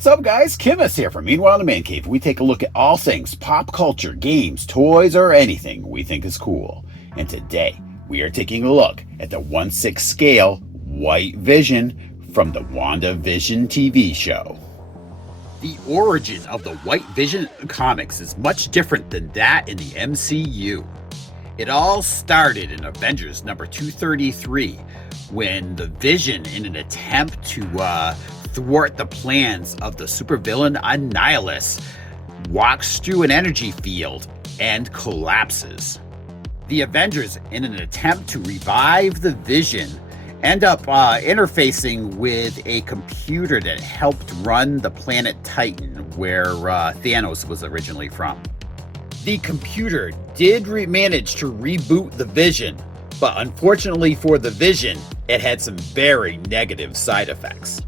What's up, guys? Kimus here from Meanwhile in the Man Cave. We take a look at all things pop culture, games, toys, or anything we think is cool. And today, we are taking a look at the 1/6 scale White Vision from the WandaVision TV show. The origin of the White Vision comics is much different than that in the MCU. It all started in Avengers number 233, when the Vision, in an attempt to thwart the plans of the supervillain Annihilus, walks through an energy field and collapses. The Avengers, in an attempt to revive the Vision, end up interfacing with a computer that helped run the planet Titan, where Thanos was originally from. The computer did manage to reboot the Vision, but unfortunately for the Vision, it had some very negative side effects.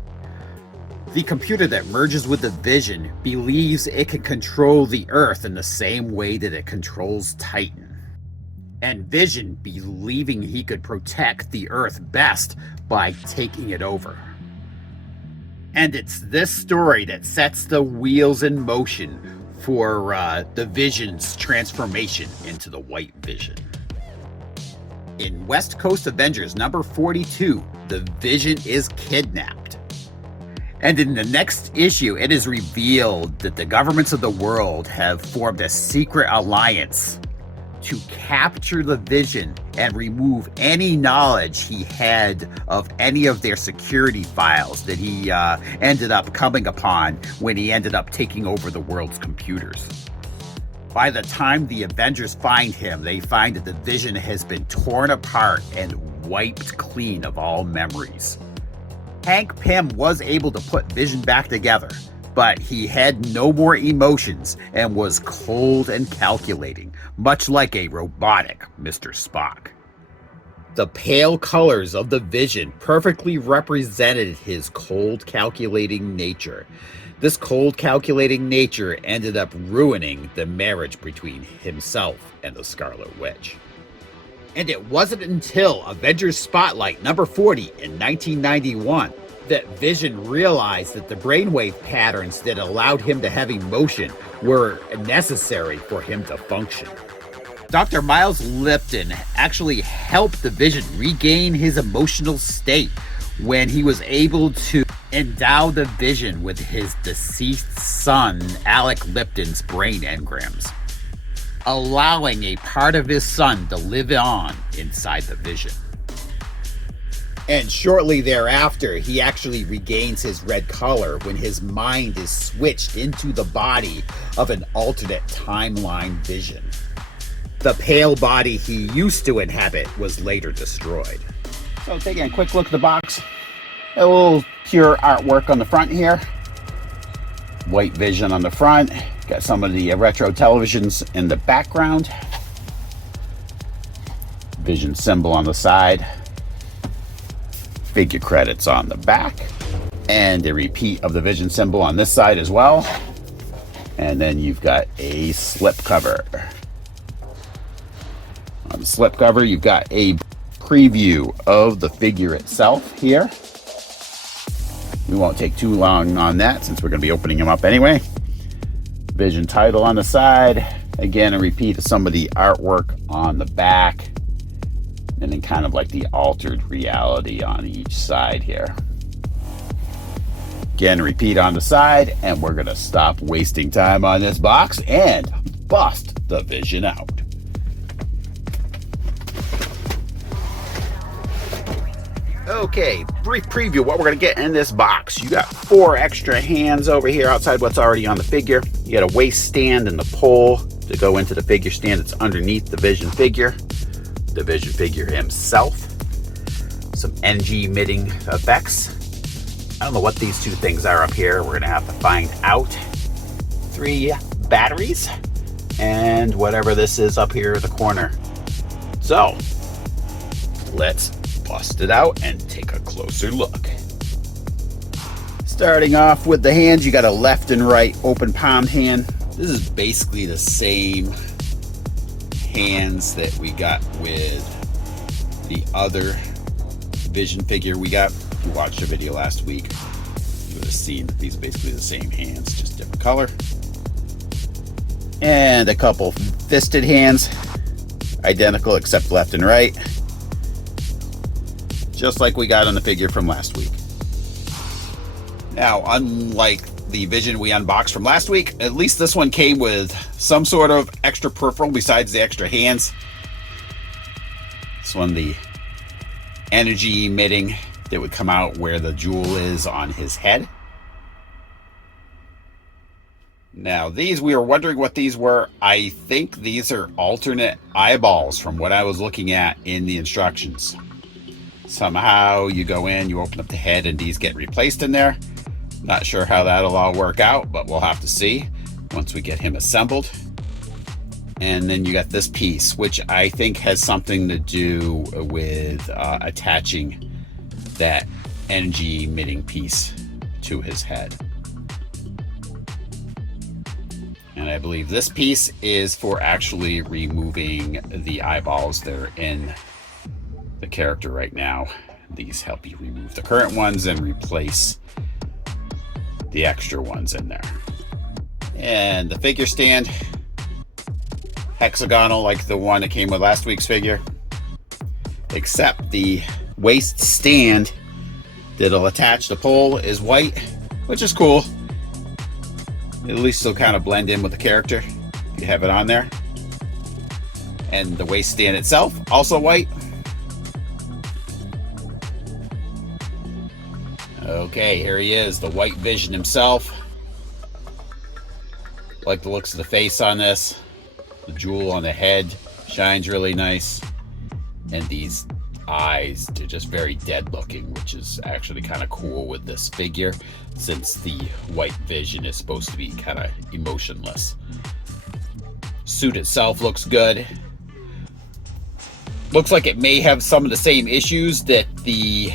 The computer that merges with the Vision believes it can control the Earth in the same way that it controls Titan. And Vision believing he could protect the Earth best by taking it over. And it's this story that sets the wheels in motion for the Vision's transformation into the White Vision. In West Coast Avengers number 42, the Vision is kidnapped. And in the next issue, it is revealed that the governments of the world have formed a secret alliance to capture the Vision and remove any knowledge he had of any of their security files that he ended up coming upon when he ended up taking over the world's computers. By the time the Avengers find him, they find that the Vision has been torn apart and wiped clean of all memories. Hank Pym was able to put Vision back together, but he had no more emotions and was cold and calculating, much like a robotic Mr. Spock. The pale colors of the Vision perfectly represented his cold, calculating nature. This cold, calculating nature ended up ruining the marriage between himself and the Scarlet Witch. And it wasn't until Avengers Spotlight number 40 in 1991 that Vision realized that the brainwave patterns that allowed him to have emotion were necessary for him to function. Dr. Miles Lipton actually helped the Vision regain his emotional state when he was able to endow the Vision with his deceased son, Alec Lipton's brain engrams, allowing a part of his son to live on inside the Vision. And shortly thereafter, he actually regains his red color when his mind is switched into the body of an alternate timeline Vision. The pale body he used to inhabit was later destroyed. So taking a quick look at the box, a little pure artwork on the front here. White Vision on the front. Got some of the retro televisions in the background. Vision symbol on the side. Figure credits on the back. And a repeat of the Vision symbol on this side as well. And then you've got a slip cover. On the slip cover, you've got a preview of the figure itself here. We won't take too long on that since we're going to be opening them up anyway. Vision title on the side. Again, a repeat of some of the artwork on the back. And then kind of like the altered reality on each side here. Again, a repeat on the side. And we're going to stop wasting time on this box and bust the Vision out. Okay, brief preview of what we're going to get in this box. You got 4 extra hands over here outside what's already on the figure. You got a waist stand and the pole to go into the figure stand that's underneath the Vision figure. The Vision figure himself. Some energy emitting effects. I don't know what these 2 things are up here. We're going to have to find out. 3 batteries. And whatever this is up here in the corner. So, let's bust it out and take a closer look. Starting off with the hands, you got a left and right open palm hand. This is basically the same hands that we got with the other Vision figure we got. We watched a video last week. You would have seen that these are basically the same hands, just different color. And a couple fisted hands, identical except left and right, just like we got on the figure from last week. Now, unlike the Vision we unboxed from last week, at least this one came with some sort of extra peripheral besides the extra hands. This one, the energy emitting that would come out where the jewel is on his head. Now these, we were wondering what these were. I think these are alternate eyeballs from what I was looking at in the instructions. Somehow you go in, you open up the head, and these get replaced in there. Not sure how that'll all work out, but we'll have to see once we get him assembled. And then you got this piece, which I think has something to do with attaching that energy emitting piece to his head. And I believe this piece is for actually removing the eyeballs that are in the character right now. These help you remove the current ones and replace the extra ones in there. And the figure stand, hexagonal like the one that came with last week's figure, except the waist stand that'll attach the pole is white, which is cool. At least it'll kind of blend in with the character if you have it on there. And the waist stand itself, also white. Okay, here he is, the white Vision himself. Like the looks of the face on this. The jewel on the head shines really nice. And these eyes, they're just very dead looking, which is actually kind of cool with this figure, since the white Vision is supposed to be kind of emotionless. Suit itself looks good. Looks like it may have some of the same issues that the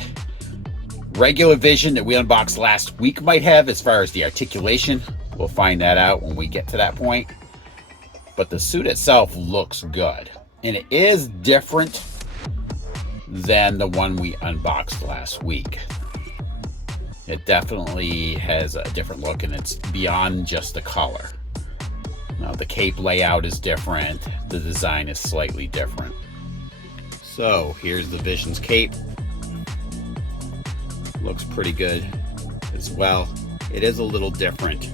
regular Vision that we unboxed last week might have as far as the articulation. We'll find that out when we get to that point. But the suit itself looks good. And it is different than the one we unboxed last week. It definitely has a different look, and it's beyond just the color. Now the cape layout is different. The design is slightly different. So here's the Vision's cape. Looks pretty good as well. It is a little different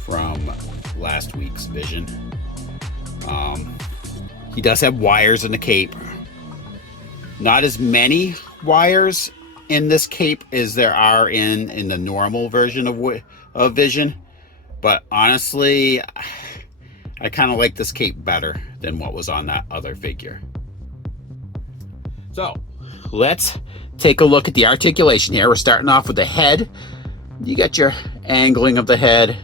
from last week's Vision. He does have wires in the cape. Not as many wires in this cape as there are in the normal version of Vision. But honestly, I kind of like this cape better than what was on that other figure. So let's take a look at the articulation here. We're starting off with the head. You got your angling of the head.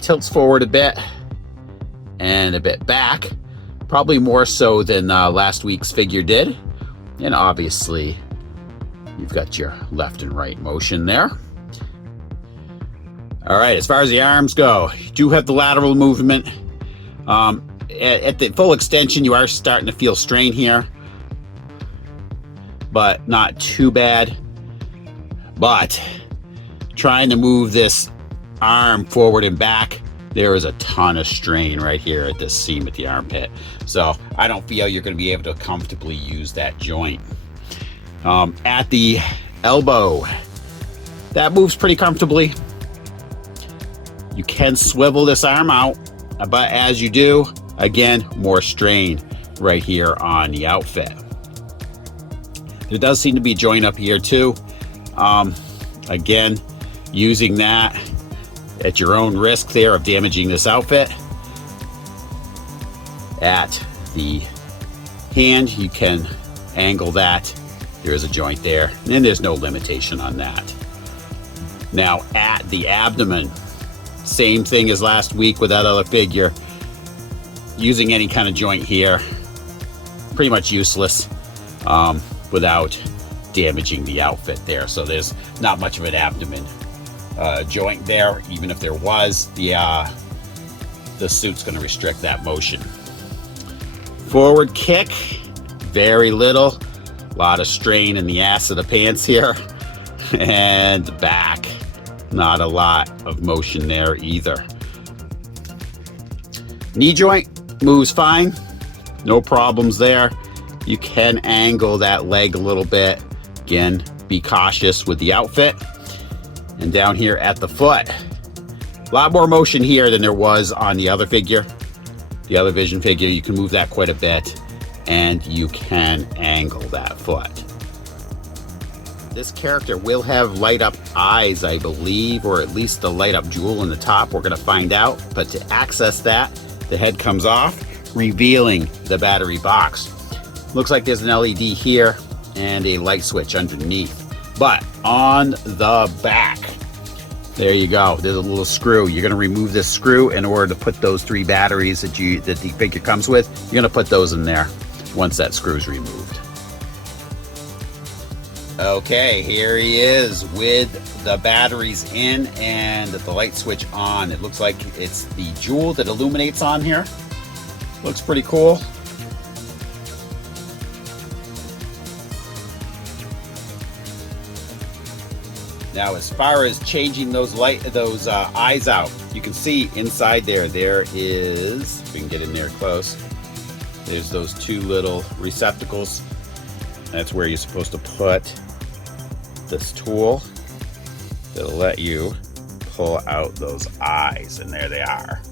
Tilts forward a bit and a bit back. Probably more so than last week's figure did. And obviously, you've got your left and right motion there. All right, as far as the arms go, you do have the lateral movement. At the full extension, you are starting to feel strain here, but not too bad. But trying to move this arm forward and back, there is a ton of strain right here at this seam at the armpit. So I don't feel you're going to be able to comfortably use that joint. At the elbow, that moves pretty comfortably. You can swivel this arm out, but as you do, again, more strain right here on the outfit. There does seem to be a joint up here too. Again, using that at your own risk there of damaging this outfit. At the hand, you can angle that. There is a joint there, and there's no limitation on that. Now at the abdomen, same thing as last week with that other figure. Using any kind of joint here, pretty much useless without damaging the outfit there. So there's not much of an abdomen joint there. Even if there was, the suit's going to restrict that motion. Forward kick, very little. A lot of strain in the ass of the pants here. And back. Not a lot of motion there either. Knee joint moves fine. No problems there. You can angle that leg a little bit. Again, be cautious with the outfit. And down here at the foot, a lot more motion here than there was on the other figure. The other Vision figure, you can move that quite a bit, and you can angle that foot. This character will have light up eyes, I believe, or at least the light up jewel in the top. We're gonna find out, but to access that, the head comes off, revealing the battery box. Looks like there's an LED here and a light switch underneath. But on the back, there you go, there's a little screw. You're gonna remove this screw in order to put those 3 batteries that the figure comes with. You're gonna put those in there once that screw's removed. Okay, here he is with the batteries in and the light switch on. It looks like it's the jewel that illuminates on here. Looks pretty cool. Now, as far as changing those eyes out, you can see inside there is, if we can get in there close, there's those 2 little receptacles. That's where you're supposed to put this tool that'll let you pull out those eyes, and there they are.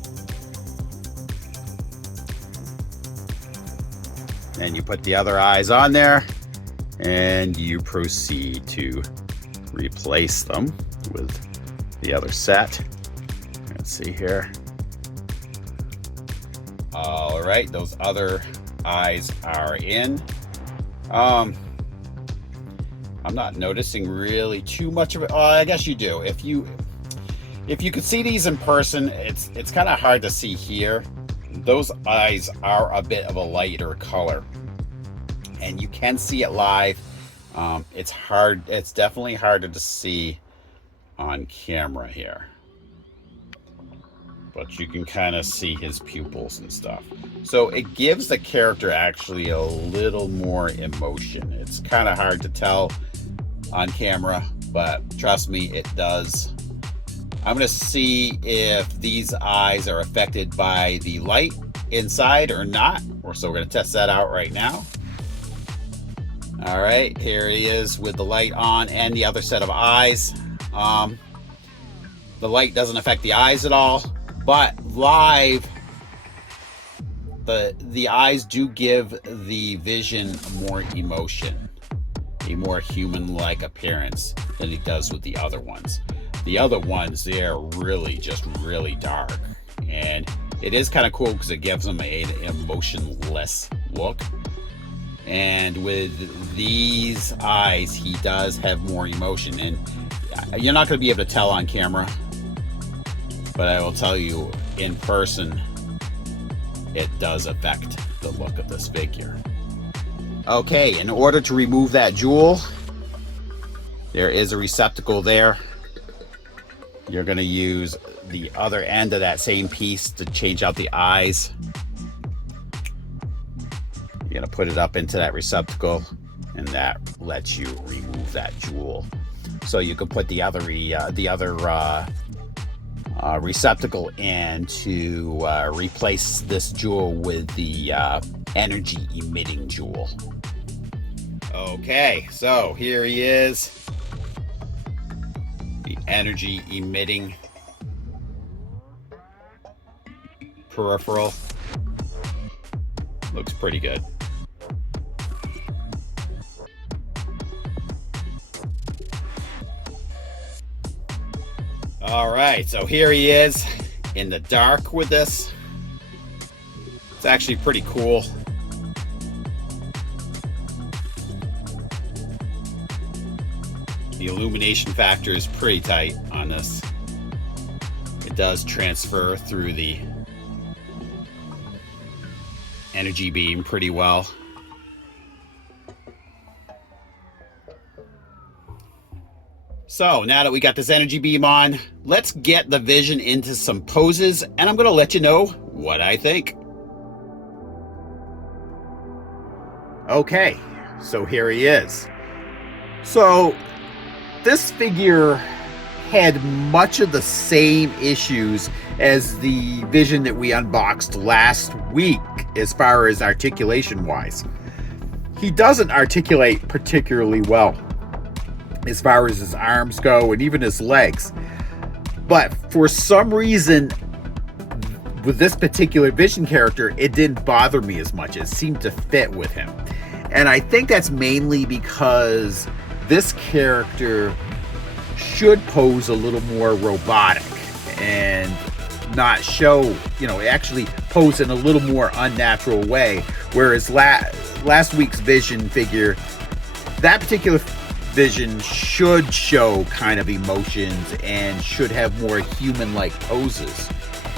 And you put the other eyes on there, and you proceed to replace them with the other set. Let's see here. All right, those other eyes are in. I'm not noticing really too much of it. I guess you do. If you could see these in person, it's kind of hard to see here. Those eyes are a bit of a lighter color, and you can see it live. It's hard. It's definitely harder to see on camera here, but you can kind of see his pupils and stuff. So it gives the character actually a little more emotion. It's kind of hard to tell on camera, but trust me, it does. I'm going to see if these eyes are affected by the light inside or not. So we're going to test that out right now. All right, here he is with the light on and the other set of eyes. The light doesn't affect the eyes at all, but live, the eyes do give the Vision more emotion, a more human-like appearance than it does with the other ones. The other ones, they're really dark, and it is kind of cool because it gives them an emotionless look. And with these eyes, he does have more emotion, and you're not going to be able to tell on camera, but I will tell you in person, it does affect the look of this figure. Okay, in order to remove that jewel, there is a receptacle there. You're going to use the other end of that same piece to change out the eyes. You're going to put it up into that receptacle, and that lets you remove that jewel. So you can put the other receptacle in to replace this jewel with the energy emitting jewel. Okay, so here he is, the energy emitting peripheral. Looks pretty good. All right, so here he is in the dark with this. It's actually pretty cool. The illumination factor is pretty tight on this. It does transfer through the energy beam pretty well. So now that we got this energy beam on, let's get the Vision into some poses, and I'm going to let you know what I think. Okay, so here he is. So this figure had much of the same issues as the Vision that we unboxed last week as far as articulation wise. He doesn't articulate particularly well as far as his arms go and even his legs. But for some reason, with this particular Vision character, it didn't bother me as much. It seemed to fit with him. And I think that's mainly because this character should pose a little more robotic and not show, actually pose in a little more unnatural way. Whereas last week's Vision figure, that particular Vision should show kind of emotions and should have more human-like poses.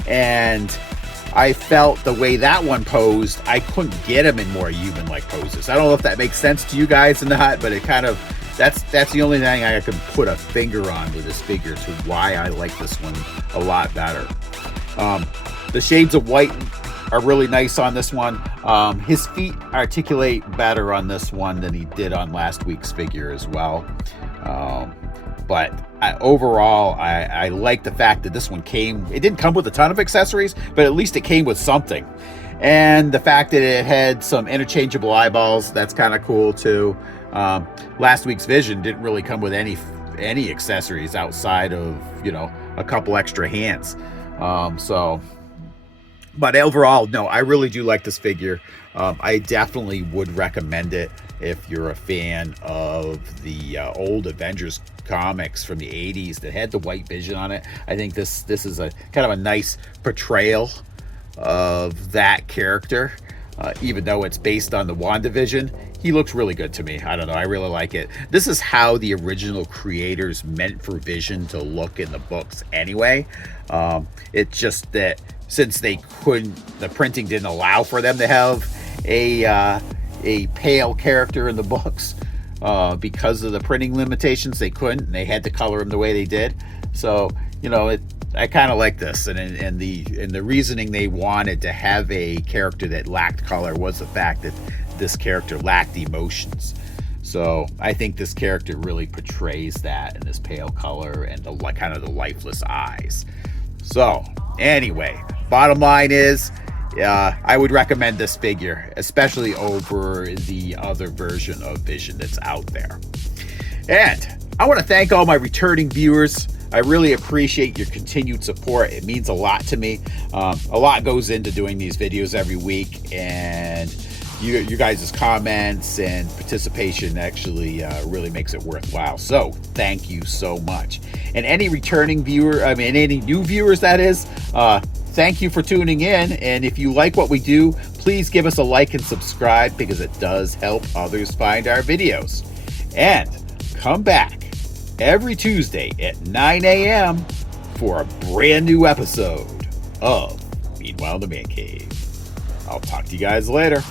And I felt the way that one posed, I couldn't get him in more human-like poses. I don't know if that makes sense to you guys or not, but it kind of, that's the only thing I can put a finger on with this figure to why I like this one a lot better. The shades of white are really nice on this one. His feet articulate better on this one than he did on last week's figure as well. But overall, I like the fact that this one it didn't come with a ton of accessories, but at least it came with something. And the fact that it had some interchangeable eyeballs, that's kind of cool too. Last week's Vision didn't really come with any accessories outside of, a couple extra hands. But overall, no, I really do like this figure. I definitely would recommend it if you're a fan of the old Avengers comics from the 80s that had the white Vision on it. I think this is a kind of a nice portrayal of that character. Even though it's based on the WandaVision, he looks really good to me. I don't know, I really like it. This is how the original creators meant for Vision to look in the books anyway. It's just that since the printing didn't allow for them to have a pale character in the books, because of the printing limitations, they couldn't, and they had to color him the way they did. So, I kind of like this, and the reasoning they wanted to have a character that lacked color was the fact that this character lacked emotions. So I think this character really portrays that in this pale color and the kind of the lifeless eyes. So anyway, bottom line is, I would recommend this figure, especially over the other version of Vision that's out there. And I want to thank all my returning viewers. I really appreciate your continued support. It means a lot to me. A lot goes into doing these videos every week, and you guys' comments and participation actually really makes it worthwhile. So thank you so much. And any returning viewer, any new viewers, that is, thank you for tuning in. And if you like what we do, please give us a like and subscribe, because it does help others find our videos. And come back every Tuesday at 9 a.m. for a brand new episode of Meanwhile in the Man Cave. I'll talk to you guys later.